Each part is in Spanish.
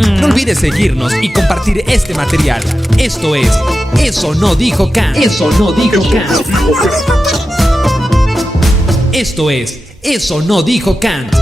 No olvides seguirnos y compartir este material. Esto es Eso no dijo Kant. Eso no dijo Kant. Esto es Eso no dijo Kant.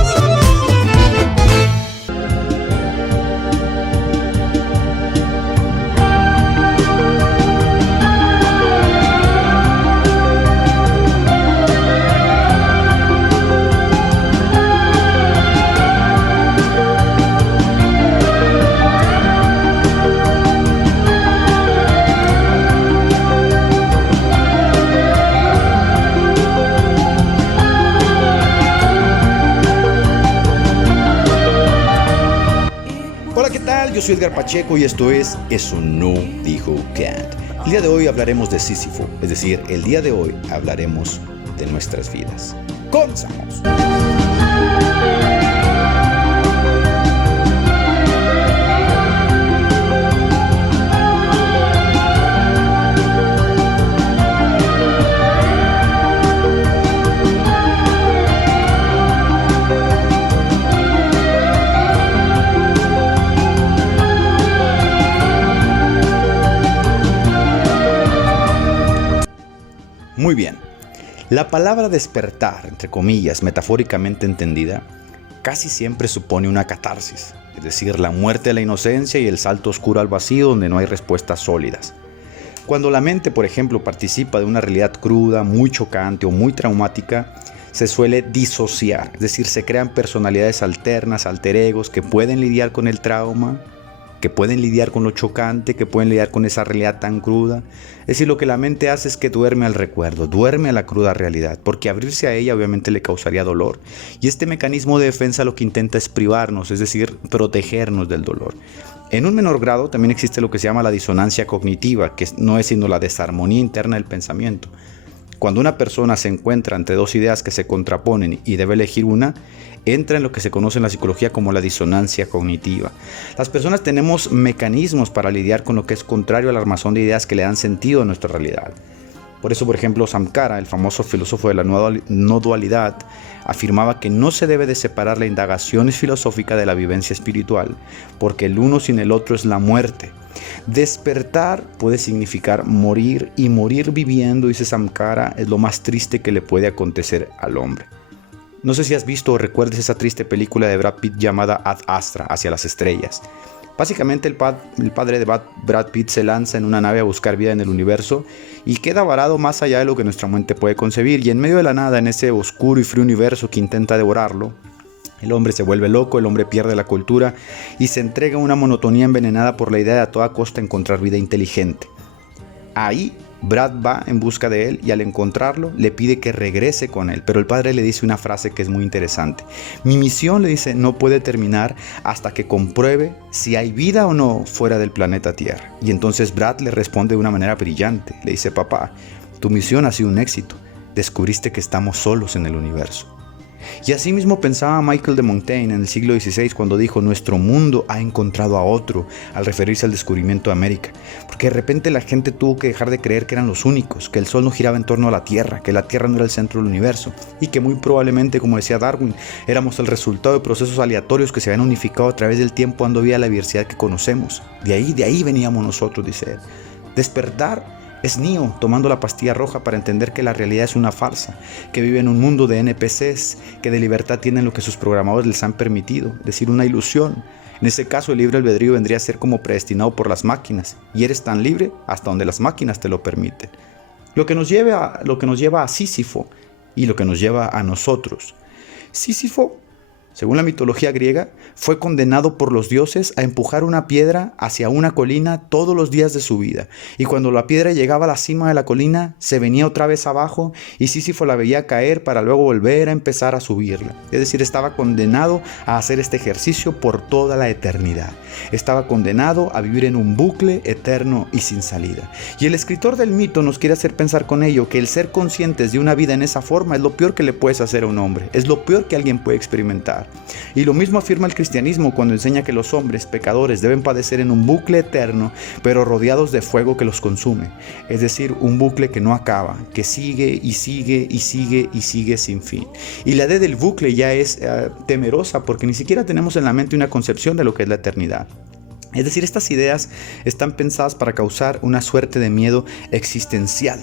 Yo soy Edgar Pacheco y esto es Eso no dijo Kant. El día de hoy hablaremos de Sísifo, es decir, el día de hoy hablaremos de nuestras vidas. ¡Comenzamos! Muy bien, la palabra despertar, entre comillas, metafóricamente entendida, casi siempre supone una catarsis, es decir, la muerte de la inocencia y el salto oscuro al vacío donde no hay respuestas sólidas. Cuando la mente, por ejemplo, participa de una realidad cruda, muy chocante o muy traumática, se suele disociar, es decir, se crean personalidades alternas, alter egos que pueden lidiar con el trauma, que pueden lidiar con lo chocante, que pueden lidiar con esa realidad tan cruda. Es decir, lo que la mente hace es que duerme al recuerdo, duerme a la cruda realidad, porque abrirse a ella obviamente le causaría dolor. Y este mecanismo de defensa lo que intenta es privarnos, es decir, protegernos del dolor. En un menor grado también existe lo que se llama la disonancia cognitiva, que no es sino la desarmonía interna del pensamiento. Cuando una persona se encuentra entre dos ideas que se contraponen y debe elegir una, entra en lo que se conoce en la psicología como la disonancia cognitiva. Las personas tenemos mecanismos para lidiar con lo que es contrario al armazón de ideas que le dan sentido a nuestra realidad. Por eso, por ejemplo, Sankara, el famoso filósofo de la no dualidad, afirmaba que no se debe de separar la indagación filosófica de la vivencia espiritual, porque el uno sin el otro es la muerte. Despertar puede significar morir, y morir viviendo, dice Sankara, es lo más triste que le puede acontecer al hombre. No sé si has visto o recuerdes esa triste película de Brad Pitt llamada Ad Astra, Hacia las Estrellas. Básicamente el padre de Brad Pitt se lanza en una nave a buscar vida en el universo y queda varado más allá de lo que nuestra mente puede concebir, y en medio de la nada, en ese oscuro y frío universo que intenta devorarlo, el hombre se vuelve loco, el hombre pierde la cultura y se entrega a una monotonía envenenada por la idea de a toda costa encontrar vida inteligente. Ahí Brad va en busca de él y al encontrarlo le pide que regrese con él, pero el padre le dice una frase que es muy interesante. Mi misión, le dice, no puede terminar hasta que compruebe si hay vida o no fuera del planeta Tierra. Y entonces Brad le responde de una manera brillante, le dice: papá, tu misión ha sido un éxito, descubriste que estamos solos en el universo. Y así mismo pensaba Michel de Montaigne en el siglo XVI cuando dijo: nuestro mundo ha encontrado a otro, al referirse al descubrimiento de América, porque de repente la gente tuvo que dejar de creer que eran los únicos, que el sol no giraba en torno a la Tierra, que la Tierra no era el centro del universo y que muy probablemente, como decía Darwin, éramos el resultado de procesos aleatorios que se habían unificado a través del tiempo dando vida a la diversidad que conocemos. De ahí veníamos nosotros, dice él. Despertar es Neo tomando la pastilla roja para entender que la realidad es una farsa, que vive en un mundo de NPCs, que de libertad tienen lo que sus programadores les han permitido, es decir, una ilusión. En ese caso, el libre albedrío vendría a ser como predestinado por las máquinas, y eres tan libre hasta donde las máquinas te lo permiten. Lo que nos lleva a Sísifo y lo que nos lleva a nosotros. Sísifo, según la mitología griega, fue condenado por los dioses a empujar una piedra hacia una colina todos los días de su vida. Y cuando la piedra llegaba a la cima de la colina, se venía otra vez abajo y Sísifo la veía caer para luego volver a empezar a subirla. Es decir, estaba condenado a hacer este ejercicio por toda la eternidad. Estaba condenado a vivir en un bucle eterno y sin salida. Y el escritor del mito nos quiere hacer pensar con ello que el ser conscientes de una vida en esa forma es lo peor que le puedes hacer a un hombre. Es lo peor que alguien puede experimentar. despertar. Y lo mismo afirma el cristianismo cuando enseña que los hombres pecadores deben padecer en un bucle eterno, pero rodeados de fuego que los consume. Es decir, un bucle que no acaba, que sigue y sigue y sigue y sigue sin fin. Y la idea del bucle ya es temerosa porque ni siquiera tenemos en la mente una concepción de lo que es la eternidad. Es decir, estas ideas están pensadas para causar una suerte de miedo existencial.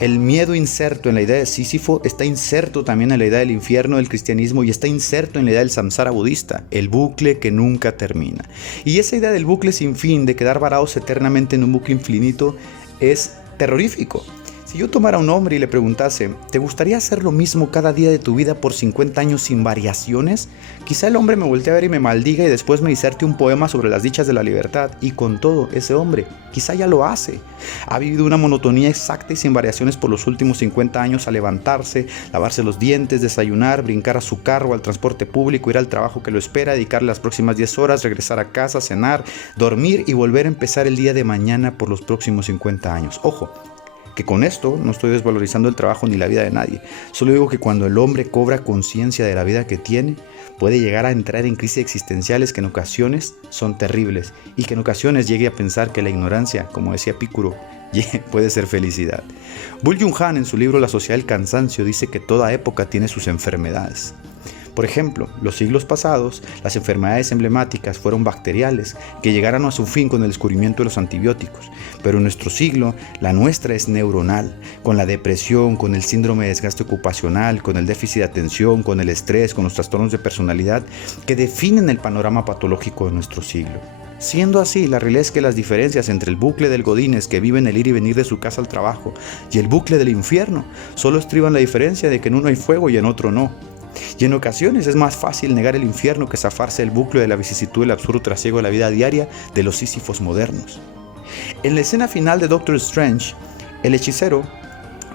El miedo inserto en la idea de Sísifo está inserto también en la idea del infierno del cristianismo y está inserto en la idea del samsara budista, el bucle que nunca termina. Y esa idea del bucle sin fin, de quedar varados eternamente en un bucle infinito, es terrorífico. Si yo tomara a un hombre y le preguntase, ¿te gustaría hacer lo mismo cada día de tu vida por 50 años sin variaciones? Quizá el hombre me voltee a ver y me maldiga y después me diserte un poema sobre las dichas de la libertad. Y con todo, ese hombre quizá ya lo hace. Ha vivido una monotonía exacta y sin variaciones por los últimos 50 años al levantarse, lavarse los dientes, desayunar, brincar a su carro, al transporte público, ir al trabajo que lo espera, dedicarle las próximas 10 horas, regresar a casa, cenar, dormir y volver a empezar el día de mañana por los próximos 50 años. Ojo, que con esto no estoy desvalorizando el trabajo ni la vida de nadie. Solo digo que cuando el hombre cobra conciencia de la vida que tiene, puede llegar a entrar en crisis existenciales que en ocasiones son terribles y que en ocasiones llegue a pensar que la ignorancia, como decía Epicuro, puede ser felicidad. Byung-Chul Han en su libro La sociedad del cansancio dice que toda época tiene sus enfermedades. Por ejemplo, los siglos pasados, las enfermedades emblemáticas fueron bacteriales, que llegaron a su fin con el descubrimiento de los antibióticos. Pero en nuestro siglo, la nuestra es neuronal, con la depresión, con el síndrome de desgaste ocupacional, con el déficit de atención, con el estrés, con los trastornos de personalidad, que definen el panorama patológico de nuestro siglo. Siendo así, la realidad es que las diferencias entre el bucle del Godínez que vive en el ir y venir de su casa al trabajo y el bucle del infierno solo estriban la diferencia de que en uno hay fuego y en otro no. Y en ocasiones es más fácil negar el infierno que zafarse el bucle de la vicisitud y el absurdo trasiego de la vida diaria de los sísifos modernos. En la escena final de Doctor Strange, el hechicero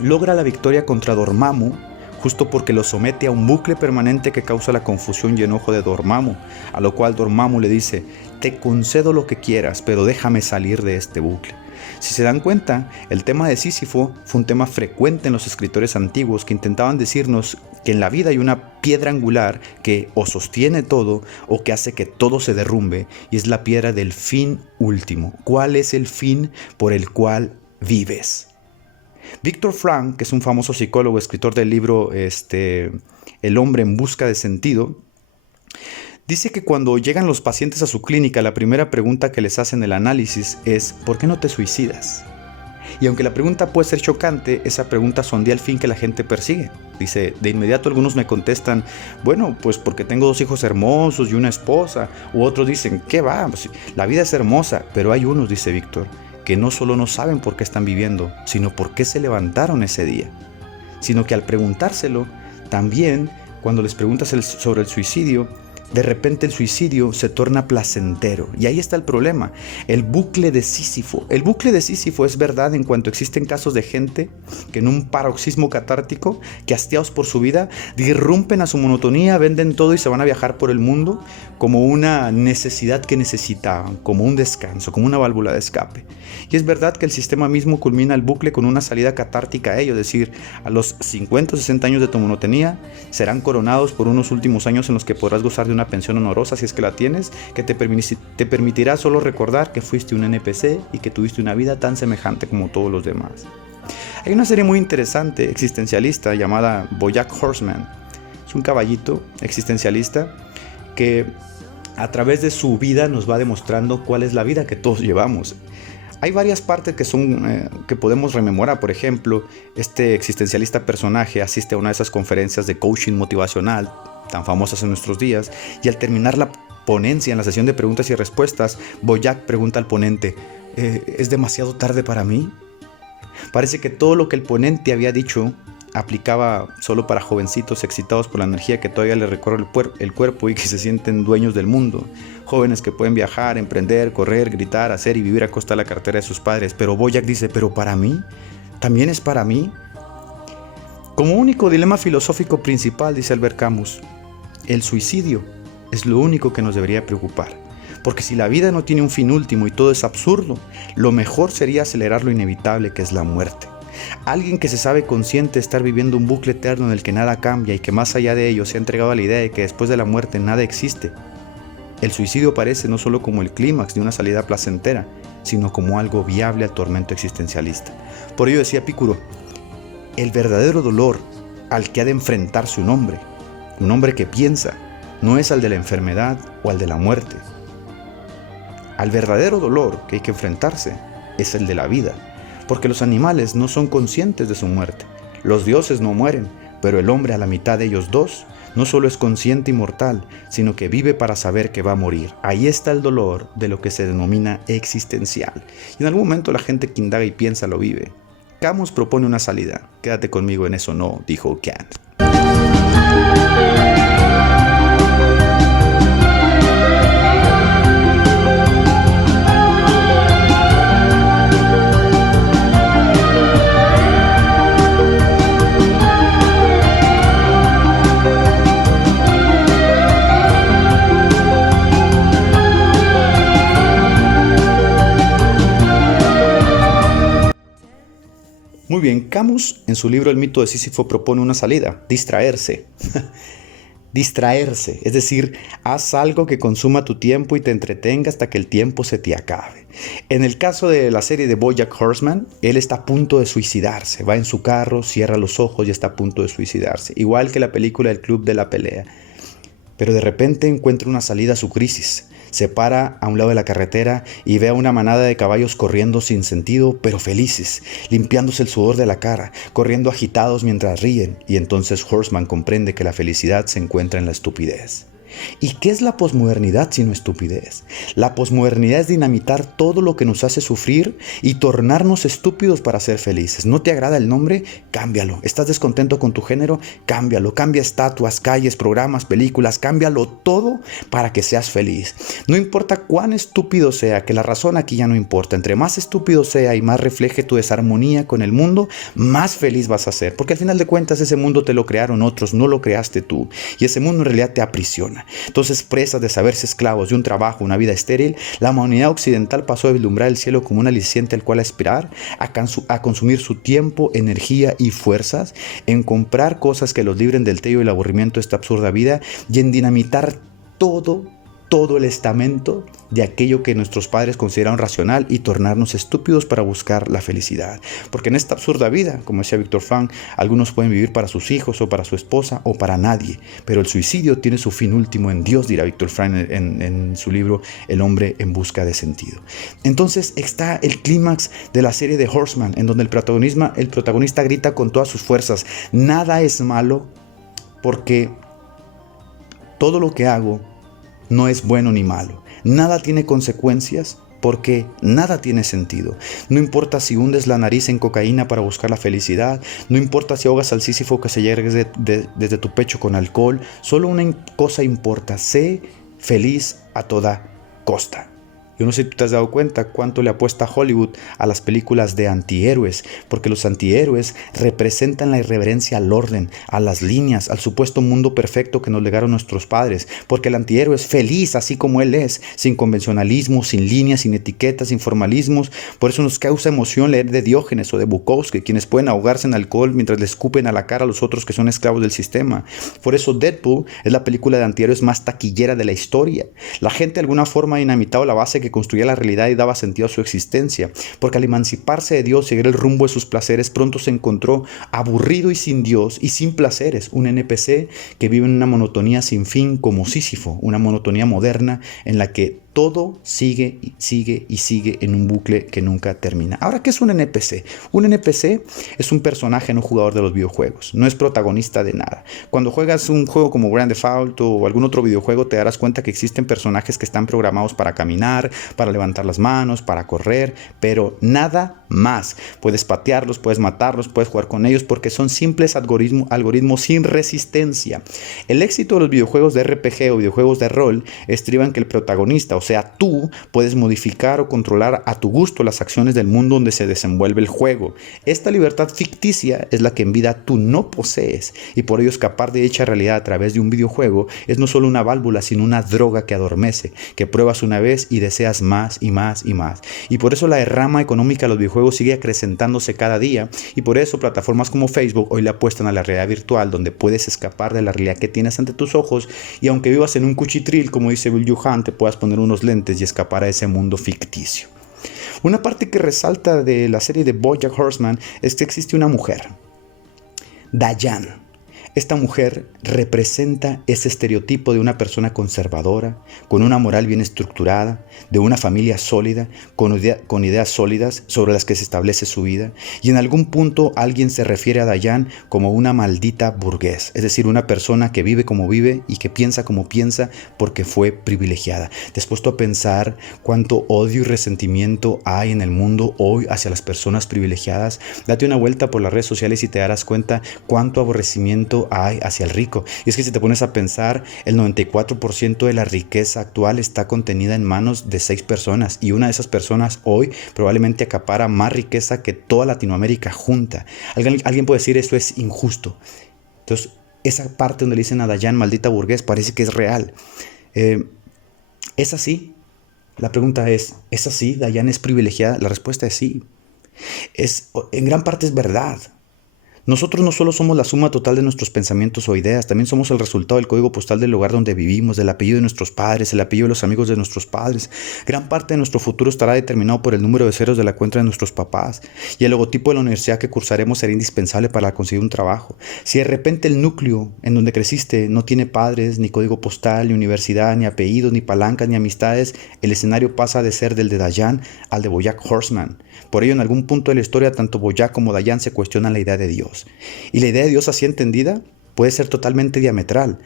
logra la victoria contra Dormammu justo porque lo somete a un bucle permanente que causa la confusión y enojo de Dormammu, a lo cual Dormammu le dice: te concedo lo que quieras, pero déjame salir de este bucle. Si se dan cuenta, el tema de Sísifo fue un tema frecuente en los escritores antiguos que intentaban decirnos que en la vida hay una piedra angular que o sostiene todo o que hace que todo se derrumbe, y es la piedra del fin último. ¿Cuál es el fin por el cual vives? Viktor Frankl, que es un famoso psicólogo, escritor del libro El hombre en busca de sentido, dice que cuando llegan los pacientes a su clínica, la primera pregunta que les hacen el análisis es ¿por qué no te suicidas? Y aunque la pregunta puede ser chocante, esa pregunta sondea el fin que la gente persigue. Dice, de inmediato algunos me contestan, bueno, pues porque tengo 2 hijos hermosos y una esposa. U otros dicen, ¿qué va? Pues, la vida es hermosa. Pero hay unos, dice Víctor, que no solo no saben por qué están viviendo, sino por qué se levantaron ese día. Sino que al preguntárselo, también cuando les preguntas sobre el suicidio, de repente el suicidio se torna placentero. Y ahí está el problema, el bucle de Sísifo. El bucle de Sísifo es verdad en cuanto existen casos de gente que en un paroxismo catártico, que hastiados por su vida, irrumpen a su monotonía, venden todo y se van a viajar por el mundo como una necesidad que necesitaban, como un descanso, como una válvula de escape. Y es verdad que el sistema mismo culmina el bucle con una salida catártica a ello, es decir, a los 50 o 60 años de tu monotonía serán coronados por unos últimos años en los que podrás gozar de una pensión honorosa, si es que la tienes, que te permitirá solo recordar que fuiste un NPC y que tuviste una vida tan semejante como todos los demás. Hay una serie muy interesante, existencialista, llamada BoJack Horseman. Es un caballito existencialista que a través de su vida nos va demostrando cuál es la vida que todos llevamos. Hay varias partes que podemos rememorar. Por ejemplo, este existencialista personaje asiste a una de esas conferencias de coaching motivacional tan famosas en nuestros días, y al terminar la ponencia en la sesión de preguntas y respuestas, BoJack pregunta al ponente, ¿es demasiado tarde para mí? Parece que todo lo que el ponente había dicho aplicaba solo para jovencitos excitados por la energía que todavía les recorre el cuerpo y que se sienten dueños del mundo. Jóvenes que pueden viajar, emprender, correr, gritar, hacer y vivir a costa de la cartera de sus padres. Pero BoJack dice, ¿pero para mí? ¿También es para mí? Como único dilema filosófico principal, dice Albert Camus, el suicidio es lo único que nos debería preocupar. Porque si la vida no tiene un fin último y todo es absurdo, lo mejor sería acelerar lo inevitable que es la muerte. Alguien que se sabe consciente de estar viviendo un bucle eterno en el que nada cambia y que más allá de ello se ha entregado a la idea de que después de la muerte nada existe. El suicidio aparece no solo como el clímax de una salida placentera, sino como algo viable al tormento existencialista. Por ello decía Epicuro, el verdadero dolor al que ha de enfrentarse un hombre que piensa, no es al de la enfermedad o al de la muerte. Al verdadero dolor que hay que enfrentarse es el de la vida, porque los animales no son conscientes de su muerte. Los dioses no mueren, pero el hombre a la mitad de ellos dos no solo es consciente y mortal, sino que vive para saber que va a morir. Ahí está el dolor de lo que se denomina existencial. Y en algún momento la gente que indaga y piensa lo vive. Camus propone una salida. Quédate conmigo en Eso No Dijo Kant. Muy bien, Camus en su libro El mito de Sísifo propone una salida, distraerse. Distraerse, es decir, haz algo que consuma tu tiempo y te entretenga hasta que el tiempo se te acabe. En el caso de la serie de BoJack Horseman, él está a punto de suicidarse, va en su carro, cierra los ojos y está a punto de suicidarse, igual que la película El Club de la Pelea. Pero de repente encuentra una salida a su crisis. Se para a un lado de la carretera y ve a una manada de caballos corriendo sin sentido, pero felices, limpiándose el sudor de la cara, corriendo agitados mientras ríen. Y entonces Horseman comprende que la felicidad se encuentra en la estupidez. ¿Y qué es la posmodernidad sino estupidez? La posmodernidad es dinamitar todo lo que nos hace sufrir y tornarnos estúpidos para ser felices. ¿No te agrada el nombre? Cámbialo. ¿Estás descontento con tu género? Cámbialo. Cambia estatuas, calles, programas, películas. Cámbialo todo para que seas feliz. No importa cuán estúpido sea, que la razón aquí ya no importa. Entre más estúpido sea y más refleje tu desarmonía con el mundo, más feliz vas a ser. Porque al final de cuentas ese mundo te lo crearon otros, no lo creaste tú. Y ese mundo en realidad te aprisiona. Entonces, presas de saberse esclavos de un trabajo, una vida estéril, la humanidad occidental pasó a vislumbrar el cielo como un aliciente al cual aspirar, a consumir su tiempo, energía y fuerzas, en comprar cosas que los libren del tedio y el aburrimiento de esta absurda vida y en dinamitar todo el estamento de aquello que nuestros padres consideraron racional y tornarnos estúpidos para buscar la felicidad. Porque en esta absurda vida, como decía Víctor Frank, algunos pueden vivir para sus hijos o para su esposa o para nadie, pero el suicidio tiene su fin último en Dios, dirá Víctor Frank en su libro El hombre en busca de sentido. Entonces está el clímax de la serie de Horseman, en donde el protagonista grita con todas sus fuerzas: nada es malo porque todo lo que hago no es bueno ni malo. Nada tiene consecuencias porque nada tiene sentido. No importa si hundes la nariz en cocaína para buscar la felicidad. No importa si ahogas al Sísifo que se yergue desde tu pecho con alcohol. Solo una cosa importa: sé feliz a toda costa. Yo no sé si tú te has dado cuenta cuánto le apuesta Hollywood a las películas de antihéroes, porque los antihéroes representan la irreverencia al orden, a las líneas, al supuesto mundo perfecto que nos legaron nuestros padres, porque el antihéroe es feliz así como él es, sin convencionalismo, sin líneas, sin etiquetas, sin formalismos. Por eso nos causa emoción leer de Diógenes o de Bukowski, quienes pueden ahogarse en alcohol mientras le escupen a la cara a los otros que son esclavos del sistema. Por eso Deadpool es la película de antihéroes más taquillera de la historia. La gente de alguna forma ha dinamitado la base que construía la realidad y daba sentido a su existencia, porque al emanciparse de Dios y seguir el rumbo de sus placeres, pronto se encontró aburrido y sin Dios y sin placeres, un NPC que vive en una monotonía sin fin como Sísifo, una monotonía moderna en la que todo sigue y sigue y sigue en un bucle que nunca termina. Ahora, ¿qué es un NPC? Un NPC es un personaje no jugador de los videojuegos, no es protagonista de nada. Cuando juegas un juego como Grand Theft Auto o algún otro videojuego, te darás cuenta que existen personajes que están programados para caminar, para levantar las manos, para correr, pero nada más. Puedes patearlos, puedes matarlos, puedes jugar con ellos porque son simples algoritmos sin resistencia. El éxito de los videojuegos de RPG o videojuegos de rol estriba en que el protagonista, o sea, tú puedes modificar o controlar a tu gusto las acciones del mundo donde se desenvuelve el juego. Esta libertad ficticia es la que en vida tú no posees, y por ello escapar de dicha realidad a través de un videojuego es no solo una válvula, sino una droga que adormece, que pruebas una vez y deseas más y más y más. Y por eso la derrama económica de los videojuegos juego sigue acrecentándose cada día y por eso plataformas como Facebook hoy le apuestan a la realidad virtual, donde puedes escapar de la realidad que tienes ante tus ojos y aunque vivas en un cuchitril, como dice Bill Johan, te puedas poner unos lentes y escapar a ese mundo ficticio. Una parte que resalta de la serie de BoJack Horseman es que existe una mujer, Diane. Esta mujer representa ese estereotipo de una persona conservadora, con una moral bien estructurada, de una familia sólida, con ideas sólidas sobre las que se establece su vida. Y en algún punto alguien se refiere a Diane como una maldita burgués, es decir, una persona que vive como vive y que piensa como piensa porque fue privilegiada. ¿Te has puesto a pensar cuánto odio y resentimiento hay en el mundo hoy hacia las personas privilegiadas? Date una vuelta por las redes sociales y te darás cuenta cuánto aborrecimiento hay hacia el rico. Y es que si te pones a pensar, el 94% de la riqueza actual está contenida en manos de 6 personas y una de esas personas hoy probablemente acapara más riqueza que toda Latinoamérica junta. Alguien puede decir eso es injusto. Entonces esa parte donde le dicen a Diane maldita burgués parece que es real. ¿Es así? La pregunta ¿es así? ¿Diane es privilegiada? La respuesta es sí. En gran parte es verdad. Nosotros no solo somos la suma total de nuestros pensamientos o ideas, también somos el resultado del código postal del lugar donde vivimos, del apellido de nuestros padres, el apellido de los amigos de nuestros padres. Gran parte de nuestro futuro estará determinado por el número de ceros de la cuenta de nuestros papás y el logotipo de la universidad que cursaremos será indispensable para conseguir un trabajo. Si de repente el núcleo en donde creciste no tiene padres, ni código postal, ni universidad, ni apellidos, ni palancas, ni amistades, el escenario pasa de ser del de Diane al de BoJack Horseman. Por ello, en algún punto de la historia, tanto BoJack como Diane se cuestionan la idea de Dios. Y la idea de Dios así entendida puede ser totalmente diametral.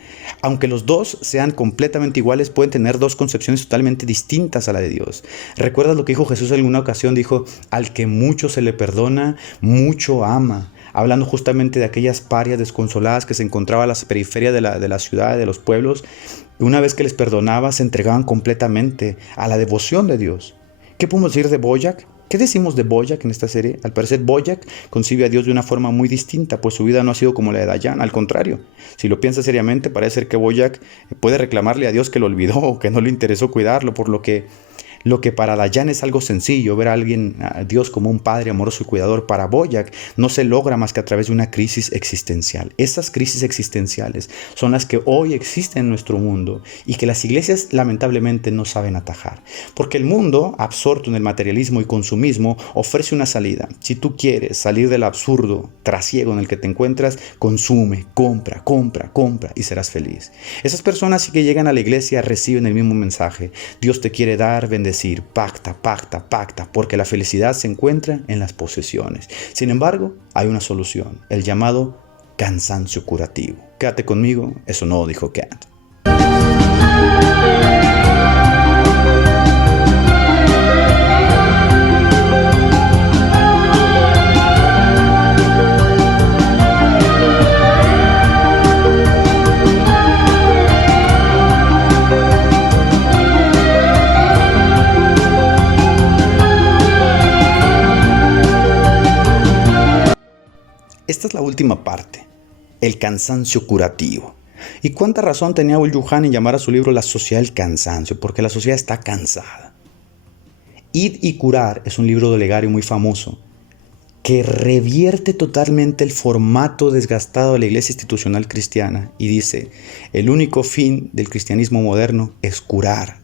Aunque los dos sean completamente iguales, pueden tener dos concepciones totalmente distintas a la de Dios. ¿Recuerdas lo que dijo Jesús en alguna ocasión? Dijo, al que mucho se le perdona, mucho ama. Hablando justamente de aquellas parias desconsoladas que se encontraban a las periferias de la ciudad, de los pueblos. Una vez que les perdonaba, se entregaban completamente a la devoción de Dios. ¿Qué podemos decir de BoJack? ¿Qué decimos de BoJack en esta serie? Al parecer BoJack concibe a Dios de una forma muy distinta, pues su vida no ha sido como la de Diane, al contrario. Si lo piensas seriamente, parece ser que BoJack puede reclamarle a Dios que lo olvidó o que no le interesó cuidarlo, por lo que para Diane es algo sencillo, ver a Dios como un padre amoroso y cuidador, para BoJack no se logra más que a través de una crisis existencial. Esas crisis existenciales son las que hoy existen en nuestro mundo y que las iglesias lamentablemente no saben atajar. Porque el mundo, absorto en el materialismo y consumismo, ofrece una salida. Si tú quieres salir del absurdo trasiego en el que te encuentras, consume, compra y serás feliz. Esas personas sí que llegan a la iglesia reciben el mismo mensaje. Dios te quiere dar, decir pacta, porque la felicidad se encuentra en las posesiones. Sin embargo, hay una solución, el llamado cansancio curativo. Quédate conmigo, eso no dijo Kant. Esta es la última parte, el cansancio curativo. ¿Y cuánta razón tenía Bill Johan en llamar a su libro La sociedad del cansancio? Porque la sociedad está cansada. Id y curar es un libro de Olegario muy famoso que revierte totalmente el formato desgastado de la iglesia institucional cristiana y dice, el único fin del cristianismo moderno es curar.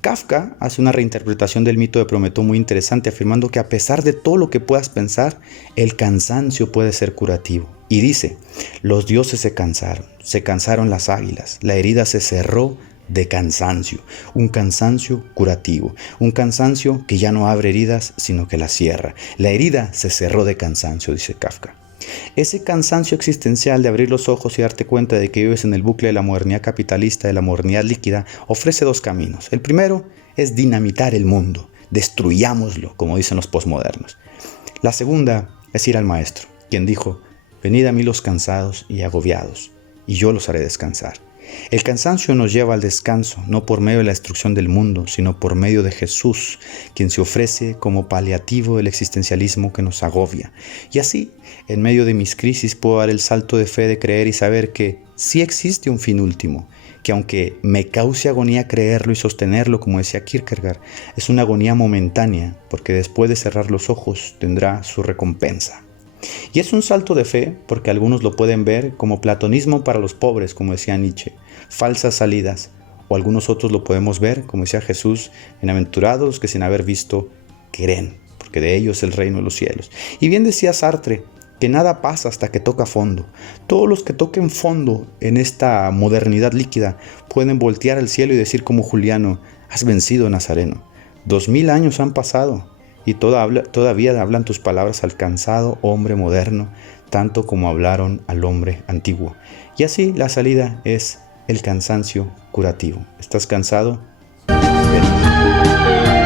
Kafka hace una reinterpretación del mito de Prometeo muy interesante, afirmando que a pesar de todo lo que puedas pensar, el cansancio puede ser curativo. Y dice, los dioses se cansaron las águilas, la herida se cerró de cansancio, un cansancio curativo, un cansancio que ya no abre heridas, sino que las cierra. La herida se cerró de cansancio, dice Kafka. Ese cansancio existencial de abrir los ojos y darte cuenta de que vives en el bucle de la modernidad capitalista, de la modernidad líquida, ofrece dos caminos. El primero es dinamitar el mundo, destruyámoslo, como dicen los posmodernos. La segunda es ir al maestro, quien dijo, venid a mí los cansados y agobiados, y yo los haré descansar. El cansancio nos lleva al descanso, no por medio de la destrucción del mundo, sino por medio de Jesús, quien se ofrece como paliativo del existencialismo que nos agobia. Y así, en medio de mis crisis, puedo dar el salto de fe de creer y saber que sí existe un fin último, que aunque me cause agonía creerlo y sostenerlo, como decía Kierkegaard, es una agonía momentánea, porque después de cerrar los ojos tendrá su recompensa. Y es un salto de fe, porque algunos lo pueden ver como platonismo para los pobres, como decía Nietzsche, falsas salidas, o algunos otros lo podemos ver, como decía Jesús, bienaventurados los que sin haber visto creen, porque de ellos es el reino de los cielos. Y bien decía Sartre, que nada pasa hasta que toca fondo. Todos los que toquen fondo en esta modernidad líquida pueden voltear al cielo y decir como Juliano, has vencido, Nazareno. 2000 años han pasado y todavía hablan tus palabras al cansado hombre moderno, tanto como hablaron al hombre antiguo. Y así la salida es el cansancio curativo. ¿Estás cansado? Ven.